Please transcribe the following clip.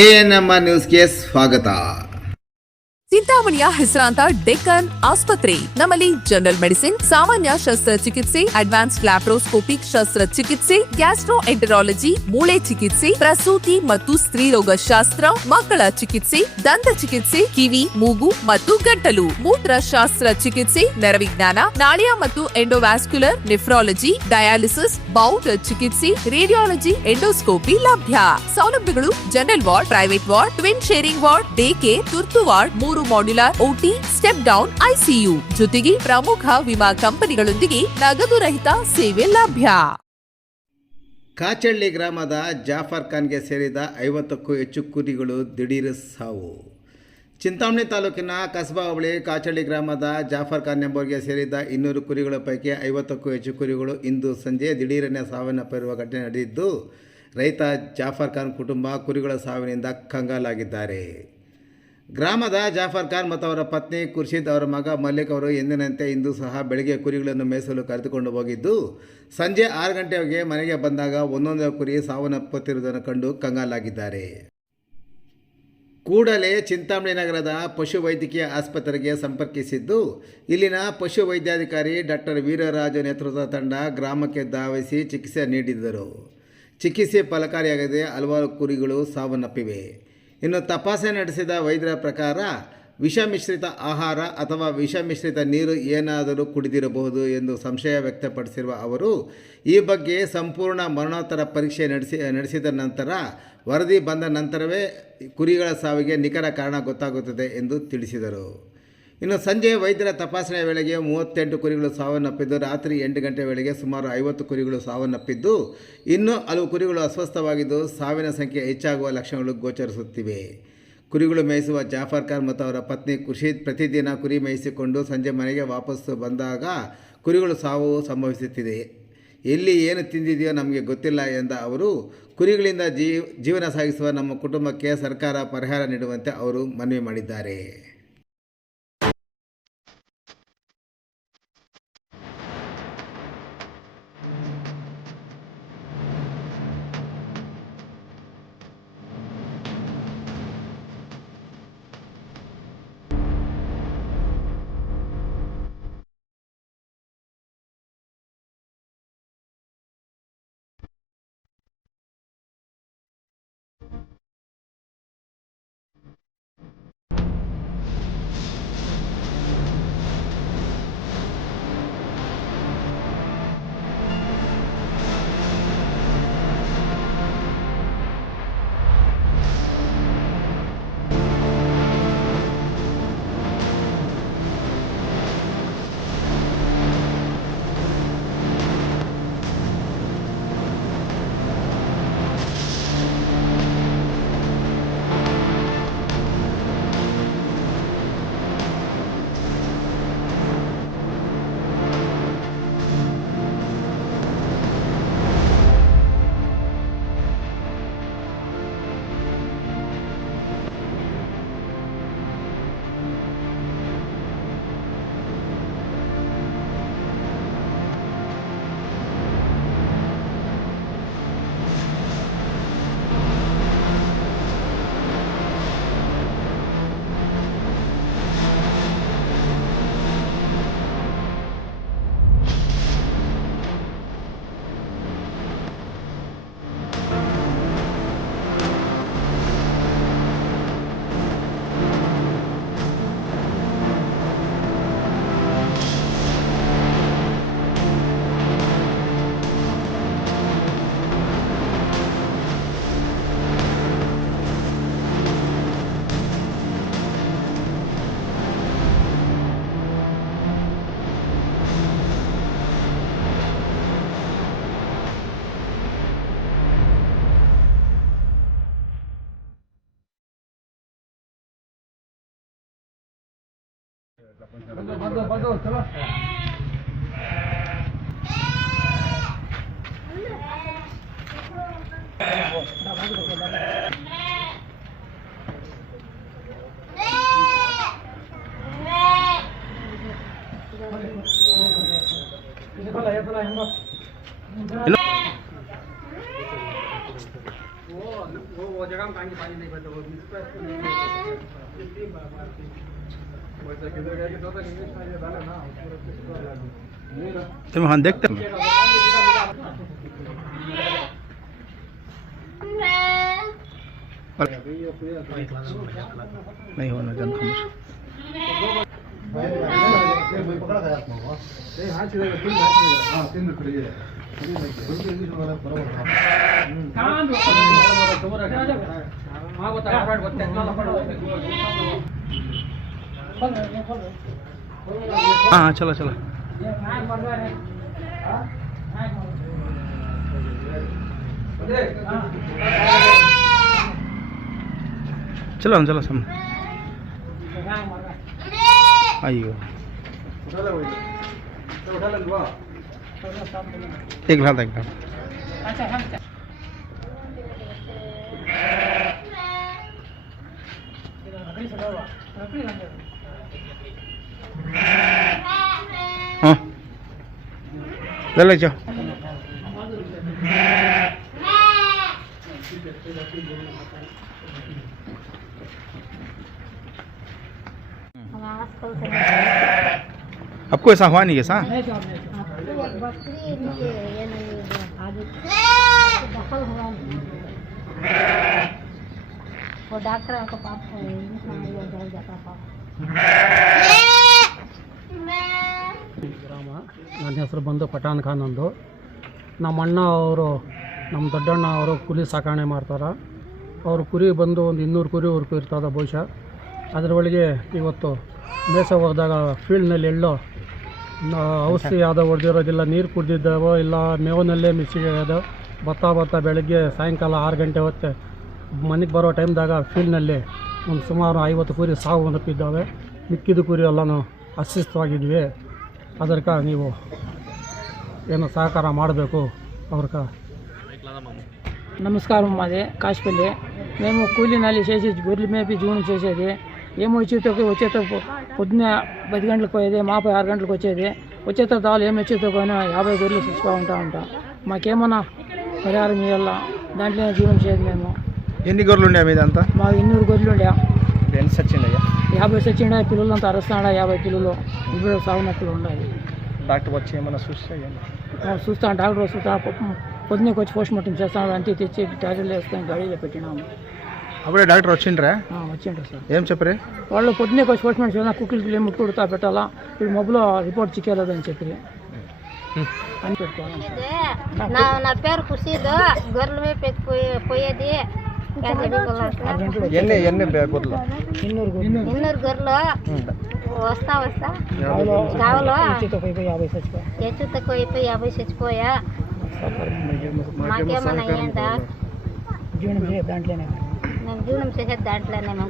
ANMR ನ್ಯೂಸ್ಗೆ ಸ್ವಾಗತ. ಚಿಂತಾಮಣಿಯ ಹೆಸರಾಂತ ಡೆಕ್ಕನ್ ಆಸ್ಪತ್ರೆ. ನಮ್ಮಲ್ಲಿ ಜನರಲ್ ಮೆಡಿಸಿನ್, ಸಾಮಾನ್ಯ ಶಸ್ತ್ರಚಿಕಿತ್ಸೆ, ಅಡ್ವಾನ್ಸ್ಡ್ ಲ್ಯಾಪ್ರೋಸ್ಕೋಪಿಕ್ ಶಸ್ತ್ರಚಿಕಿತ್ಸೆ, ಗ್ಯಾಸ್ಟ್ರೋಎಂಟರಾಲಜಿ, ಮೂಳೆ ಚಿಕಿತ್ಸೆ, ಪ್ರಸೂತಿ ಮತ್ತು ಸ್ತ್ರೀರೋಗ ಶಾಸ್ತ್ರ, ಮಕ್ಕಳ ಚಿಕಿತ್ಸೆ, ದಂತ ಚಿಕಿತ್ಸೆ, ಕಿವಿ, ಮೂಗು ಮತ್ತು ಗಂಟಲು, ಮೂತ್ರಶಾಸ್ತ್ರ ಚಿಕಿತ್ಸೆ, ನರವಿಜ್ಞಾನ, ನಾಳಿಯ ಮತ್ತು ಎಂಡೋವ್ಯಾಸ್ಕ್ಯುಲರ್, ನೆಫ್ರಾಲಜಿ, ಡಯಾಲಿಸಿಸ್, ಬೌಲ್ ಚಿಕಿತ್ಸೆ, ರೇಡಿಯಾಲಜಿ, ಎಂಡೋಸ್ಕೋಪಿ ಲಭ್ಯ. ಸೌಲಭ್ಯಗಳು: general ward, private ward, twin sharing ward, day care, ತುರ್ತು ward, 3 modular OT, step down ICU, ಜೊತೆಗೆ ಪ್ರಮುಖ ವಿಮಾ ಕಂಪನಿಗಳೊಂದಿಗೆ ನಗದು ರಹಿತ ಸೇವೆ ಲಭ್ಯ. ಕಾಚಳ್ಳಿ ಗ್ರಾಮದ ಜಾಫರ್ ಖಾನ್ಗೆ ಸೇರಿದ 50ಕ್ಕೂ ಹೆಚ್ಚು ಕುರಿಗಳು ದಿಢೀರ್ ಸಾವು. ಚಿಂತಾಮಣಿ ತಾಲೂಕಿನ ಕಸಬಾ ಹೋಬಳಿ ಕಾಚಳ್ಳಿ ಗ್ರಾಮದ ಜಾಫರ್ ಖಾನ್ ಎಂಬುವರಿಗೆ ಸೇರಿದ 200 ಕುರಿಗಳ ಪೈಕಿ 50ಕ್ಕೂ ಹೆಚ್ಚು ಕುರಿಗಳು ಇಂದು ಸಂಜೆ ದಿಢೀರನೆ ಸಾವನ್ನಪ್ಪಿರುವ ಘಟನೆ ನಡೆದಿದ್ದು, ರೈತ ಜಾಫರ್ ಖಾನ್ ಕುಟುಂಬ ಕುರಿಗಳ ಸಾವಿನಿಂದ ಕಂಗಾಲಾಗಿದ್ದಾರೆ. ಗ್ರಾಮದ ಜಾಫರ್ ಖಾನ್ ಮತ್ತು ಅವರ ಪತ್ನಿ ಖುರ್ಷಿದ್, ಅವರ ಮಗ ಮಲ್ಲಿಕ್ ಅವರು ಎಂದಿನಂತೆ ಇಂದು ಸಹ ಬೆಳಗ್ಗೆ ಕುರಿಗಳನ್ನು ಮೇಯಿಸಲು ಕರೆದುಕೊಂಡು ಹೋಗಿದ್ದು, ಸಂಜೆ 6 ಗಂಟೆಗೆ ಮನೆಗೆ ಬಂದಾಗ ಒಂದೊಂದೇ ಕುರಿ ಸಾವನ್ನಪ್ಪುತ್ತಿರುವುದನ್ನು ಕಂಡು ಕಂಗಾಲಾಗಿದ್ದಾರೆ. ಕೂಡಲೇ ಚಿಂತಾಮಣಿ ನಗರದ ಪಶುವೈದ್ಯಕೀಯ ಆಸ್ಪತ್ರೆಗೆ ಸಂಪರ್ಕಿಸಿದ್ದು, ಇಲ್ಲಿನ ಪಶು ವೈದ್ಯಾಧಿಕಾರಿ ಡಾಕ್ಟರ್ ವೀರರಾಜು ನೇತೃತ್ವದ ತಂಡ ಗ್ರಾಮಕ್ಕೆ ಧಾವಿಸಿ ಚಿಕಿತ್ಸೆ ನೀಡಿದ್ದರು. ಚಿಕಿತ್ಸೆ ಫಲಕಾರಿಯಾಗದೆ ಹಲವಾರು ಕುರಿಗಳು ಸಾವನ್ನಪ್ಪಿವೆ. ಇನ್ನು ತಪಾಸಣೆ ನಡೆಸಿದ ವೈದ್ಯರ ಪ್ರಕಾರ ವಿಷ ಮಿಶ್ರಿತ ಆಹಾರ ಅಥವಾ ವಿಷ ಮಿಶ್ರಿತ ನೀರು ಏನಾದರೂ ಕುಡಿದಿರಬಹುದು ಎಂದು ಸಂಶಯ ವ್ಯಕ್ತಪಡಿಸಿರುವ ಅವರು, ಈ ಬಗ್ಗೆ ಸಂಪೂರ್ಣ ಮರಣೋತ್ತರ ಪರೀಕ್ಷೆ ನಡೆಸಿದ ನಂತರ ವರದಿ ಬಂದ ನಂತರವೇ ಕುರಿಗಳ ಸಾವಿಗೆ ನಿಖರ ಕಾರಣ ಗೊತ್ತಾಗುತ್ತದೆ ಎಂದು ತಿಳಿಸಿದರು. ಇನ್ನು ಸಂಜೆ ವೈದ್ಯರ ತಪಾಸಣೆ ವೇಳೆಗೆ 38 ಕುರಿಗಳು ಸಾವನ್ನಪ್ಪಿದ್ದು, ರಾತ್ರಿ 8 ಗಂಟೆ ವೇಳೆಗೆ ಸುಮಾರು 50 ಕುರಿಗಳು ಸಾವನ್ನಪ್ಪಿದ್ದು, ಇನ್ನೂ ಹಲವು ಕುರಿಗಳು ಅಸ್ವಸ್ಥವಾಗಿದ್ದು ಸಾವಿನ ಸಂಖ್ಯೆ ಹೆಚ್ಚಾಗುವ ಲಕ್ಷಣಗಳು ಗೋಚರಿಸುತ್ತಿವೆ. ಕುರಿಗಳು ಮೇಯಿಸುವ ಜಾಫರ್ ಖಾನ್ ಮತ್ತು ಅವರ ಪತ್ನಿ ಖುರ್ಷಿದ್ ಪ್ರತಿದಿನ ಕುರಿ ಮೇಯಿಸಿಕೊಂಡು ಸಂಜೆ ಮನೆಗೆ ವಾಪಸ್ಸು ಬಂದಾಗ ಕುರಿಗಳು ಸಾವು ಸಂಭವಿಸುತ್ತಿದೆ. ಎಲ್ಲಿ ಏನು ತಿಂದಿದೆಯೋ ನಮಗೆ ಗೊತ್ತಿಲ್ಲ ಎಂದ ಅವರು, ಕುರಿಗಳಿಂದ ಜೀವನ ಸಾಗಿಸುವ ನಮ್ಮ ಕುಟುಂಬಕ್ಕೆ ಸರ್ಕಾರ ಪರಿಹಾರ ನೀಡುವಂತೆ ಅವರು ಮನವಿ ಮಾಡಿದ್ದಾರೆ. वो जगह में पानी नहीं बचा, वो तुम हाँ देखते हैं नहीं होना जन खामोश हाँ चलो चलो चलो चलो सम अयो एक हाथ एकदम हाँ ले जाओ आपको ऐसा हुआ नहीं है सा वो डॉक्टर को पाप जाता पाप ಗ್ರಾಮ. ನನ್ನ ಹೆಸರು ಬಂದು ಪಠಾಣ್ ಖಾನ್ ಅಂದು. ನಮ್ಮ ಅಣ್ಣ ಅವರು ನಮ್ಮ ದೊಡ್ಡಣ್ಣ ಅವರು ಕುರಿ ಸಾಕಣೆ ಮಾಡ್ತಾರೆ. ಅವರು ಕುರಿ ಬಂದು ಒಂದು 200 ಕುರಿವರೆಗೂ ಇರ್ತದೆ ಬಹುಶಃ. ಅದರೊಳಗೆ ಇವತ್ತು ಮೇಸ ಹೋದಾಗ ಫೀಲ್ಡ್ನಲ್ಲಿ ಎಲ್ಲೋ ಔಷಧಿ ಯಾವುದೋ ಹೊಡೆದಿರೋದಿಲ್ಲ, ನೀರು ಕುಡಿದಿದ್ದಾವೋ ಇಲ್ಲ ಮೇವನಲ್ಲೇ ಮಿಕ್ಸಿಗೆ ಅದು ಬತ್ತಾ ಬೆಳಗ್ಗೆ ಸಾಯಂಕಾಲ 6 ಗಂಟೆ ಹೊತ್ತೆ ಮನೆಗೆ ಬರೋ ಟೈಮ್ದಾಗ ಫೀಲ್ಡ್ನಲ್ಲಿ ಒಂದು ಸುಮಾರು 50 ಕುರಿ ಸಾವು ಅನುಪಿದ್ದಾವೆ. ಮಿಕ್ಕಿದ ಕುರಿ ಎಲ್ಲನೂ ಅಸ್ತಿತ್ವವಾಗಿದ್ವಿ. ಅದಕ್ಕೆ ನೀವು ಏನು సహకార ಮಾಡಬೇಕು ಅವ್ರక. నమస్కారం, మాది కాశపల్లి. మేము కూలీనాలి చేసి గొర్రెల మేపి జీవనం చేసేది. ఏమో వచ్చేతో పొద్దున్నే 10 గంటలకు పోయేది, మాపై 6 గంటలకు వచ్చేది. వచ్చేతో దాలు ఏమి వచ్చేతో కానీ 50 గొర్రెలు చూసుకో ఉంటాం. మాకేమన్నా పరిహారం ఇవ్వాల, దాంట్లోనే జీవనం చేసేది. మేము ఎన్ని గొర్రెలు ఉండే మీదంతా? మాకు 200 గొర్రెలు ఉండే. ఎంత సచ్చిండయ్యా? 50 సచ్చిండ, పిల్లలంతా అరుస్తాడ. 50 పిల్లలు ఇప్పుడు సాగునప్పులు ఉన్నాయి. డాక్టర్ వచ్చి ఏమన్నా చూస్తాను, డాక్టర్ చూస్తా. పొద్దున్నకి వచ్చి పోస్ట్ మార్టం చేస్తాను. అంటే తెచ్చి టాయిలెట్లు వేసుకొని గాడీలో పెట్టినాము. అప్పుడే డాక్టర్ వచ్చిండ్రా? వచ్చిండ్రు సార్. ఏం చెప్పరే? వాళ్ళు పొద్దున్నకి వచ్చి పోస్ట్ మార్టం చేయాలి, కుక్కలకి ఏమి కుడతా పెట్టాలా, ఇప్పుడు మొబైల్లో రిపోర్ట్ చిక్కేలేదని చెప్పి అని పెట్టుకోవాలి. నా పేరు ఖుషీదు. గొర్రెల మీద పోయేది. ఎన్ని గొర్రెలు? 200 గొర్రెలు. 200 గొర్రెలు వస్తా కావలో హెచ్చు తక్కువ అయిపోయి 50 చచ్చిపోయా. మాకేమన్నా అయ్యిందా? జీవనం చేసే దాంట్లోనే మేము జీవనం చేసేది దాంట్లోనే. మేము